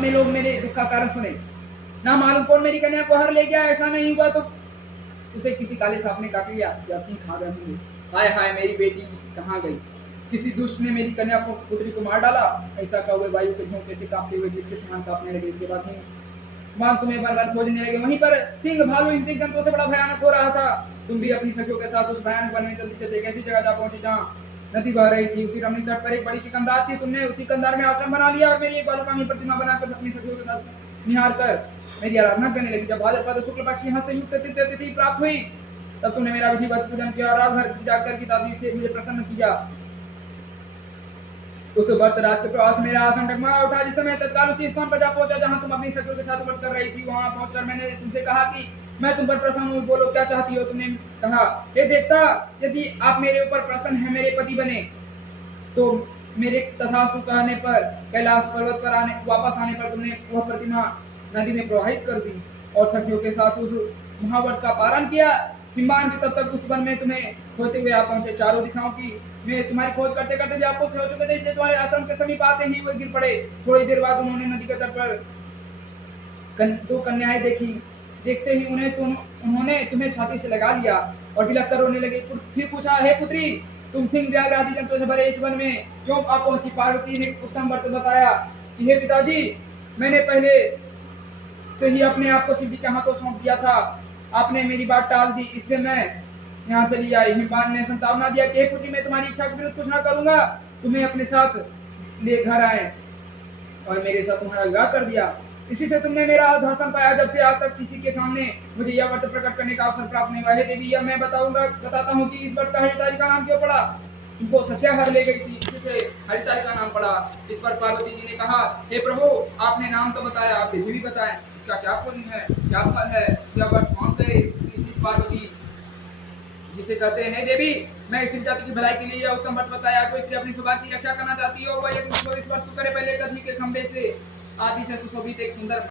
अपने लोग मेरे दुख का कारण सुने। ना मालूम कौन मेरी कन्या को हर ले गया, ऐसा नहीं हुआ तो उसे किसी काले सांप ने काट लिया या सिंह खा गए होंगे। हाय हाय मेरी बेटी कहाँ गई? किसी दुष्ट ने मेरी कन्या को पुत्री को मार डाला। ऐसा कहा हुए वायु के झोंके से कांपते हुए जिसके समान कांपने लगे। इसके बाद मां तुम्हें बार बार खोजने लगे। वहीं पर सिंह भालू इन जंतुओं से बड़ा भयानक हो रहा था। तुम भी अपनी सखियों के साथ उस भयानक वन में चलते चलते एक ऐसी जगह जा पहुंचे जहाँ नदी बह रही थी। उसी रमणीक तट पर एक बड़ी सी कंधार थी। तुमने उसी कंधार में आश्रम बना लिया और मेरी एक बालुकांगी प्रतिमा बनाकर अपनी सखियों के साथ निहार कर मेरी आराधना करने लगी। जब भाद्रपद शुक्ल पक्ष की हस्त युक्त तिथि प्राप्त हुई तब तुमने मेरा विधिवत पूजन किया और रात भर जाकर की दादी से मुझे प्रसन्न किया। उस व्रत रात के प्रवास मेरा आसन डगमगा उठा। जिस समय तत्काल उसी स्थान पर जा पहुंचा जहां तुम अपनी सखियों के साथ व्रत कर रही थी। वहां पहुंचकर मैंने तुमसे कहा कि मैं तुम पर प्रसन्न हूँ, बोलो क्या चाहती हो? तुमने कहा, हे देवता, यदि आप मेरे ऊपर प्रसन्न हैं, मेरे पति बने, तो मेरे तथास्तु कहने पर कैलाश पर्वत पर वापस आने पर तुमने वह प्रतिमा नदी में प्रवाहित कर दी और सखियों के साथ उस महाव्रत का पारण किया। हिमान भी तब तक उस वन में तुम्हें खोजते हुए आ पहुंचे। चारों दिशाओं की में तुम्हारी खोज करते करते भी आपको हो चुके थे। इसलिए तुम्हारे आश्रम के समीप आते ही वो गिर पड़े। थोड़ी देर बाद उन्होंने नदी के तट पर दो कन्याएं देखी। देखते ही उन्होंने तुम्हें छाती से लगा लिया और बिलख कर रोने लगे। फिर पूछा, हे पुत्री, तुम सिंह व्याघ्र आदि जंतुओं से भरे इस वन में क्यों आ पहुंची? पार्वती ने उत्तम व्रत बताया कि हे पिताजी, मैंने पहले से ही अपने आप को शिव जी के हाथों सौंप दिया था। आपने मेरी बात टाल दी, इससे मैं यहाँ चली आई। हिमपान ने संतावना दिया कि हे पुत्री, मैं तुम्हारी इच्छा के विरुद्ध कुछ ना करूंगा। तुम्हें अपने साथ ले घर आए और मेरे साथ तुम्हारा विवाह कर दिया। इसी से तुमने मेरा आश्वासन पाया। जब से आज तक किसी के सामने मुझे यह व्रत प्रकट करने का अवसर प्राप्त नहीं हुआ है। देवी, यह मैं बताता हूँ कि इस व्रत का हरितारी का नाम क्यों पड़ा। तुमको सखिया घर ले गई थी, इसी से हरितारी का नाम पड़ा। इस पर पार्वती जी ने कहा, हे प्रभु, आपने नाम तो बताया, आप विधि भी बताएं, इसका क्या पुण्य है, क्या फल है, क्या व्रत मान गए? पार्वती जिसे कहते हैं देवी, मैं स्त्री जाति की भलाई के लिए यह उत्तम व्रत बताया। तो स्त्री अपनी सौभाग्य की रक्षा करना चाहती है और वह इस व्रत को करे। पहले गदही के खंभे से आदि से सुशोभित एक सुंदर